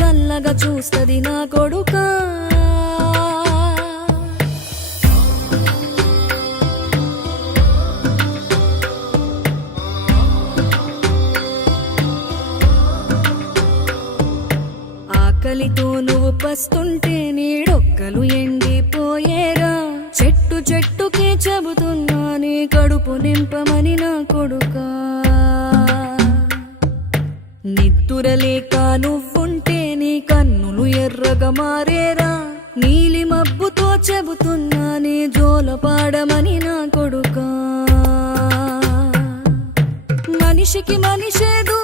చల్లగా చూస్తది నా కొడుకా. ఆకలితో నువ్వు పస్తుంటే నీడొక్కలు ఎండిపోయేరా. చెట్టు చెట్టుకే చెబుతున్నా నీ కడుపు నింపమని నా కొడుకా. నిద్దురలేక నువ్వుంటే నీ కన్నులు ఎర్రగా మారేరా. నీలి మబ్బుతో చెబుతున్నా నీ జోల పాడమని నా కొడుకా. మనిషికి మనిషేదు